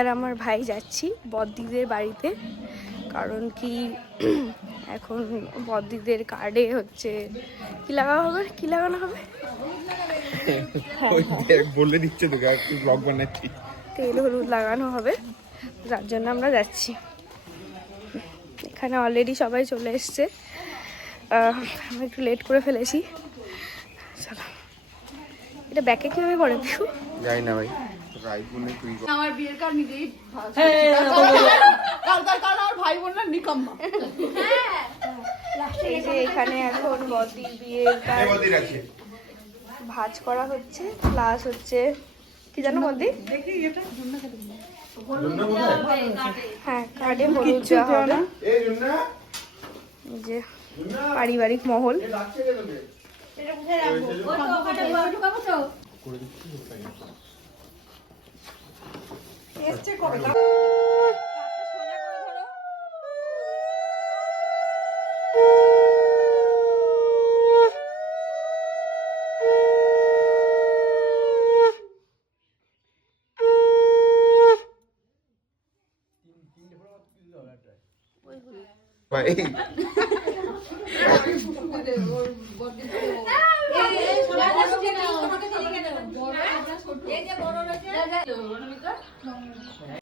আর আমার ভাই যাচ্ছি বড়দিদের বাড়িতে, কারণ কি এখন বড়দিদের কার্ডে হচ্ছে কি লাগানো হবে, কি লাগানো হবে বলে দিচ্ছে তোকে, একটু ব্লগ বানাচ্ছি, তেল হলুদ লাগানো হবে, যার জন্য আমরা যাচ্ছি। এখানে অলরেডি সবাই চলে এসছে, আমি একটু লেট করে ফেলেছি। চলো, এটা ব্যাকে কিভাবে করে বিশু যাই না ভাই। আমার বিয়ের কার্ড নিজেই আমার ভাই বোনরা নিকম্মা। এই যে এখানে এখন বড়দির বিয়ের ভাজ করা হচ্ছে, প্লাস হচ্ছে কি জানো বড়দি, হ্যাঁ কার্ডে হলুদ দেওয়া হবে। এই যে পারিবারিক মহল, ভাই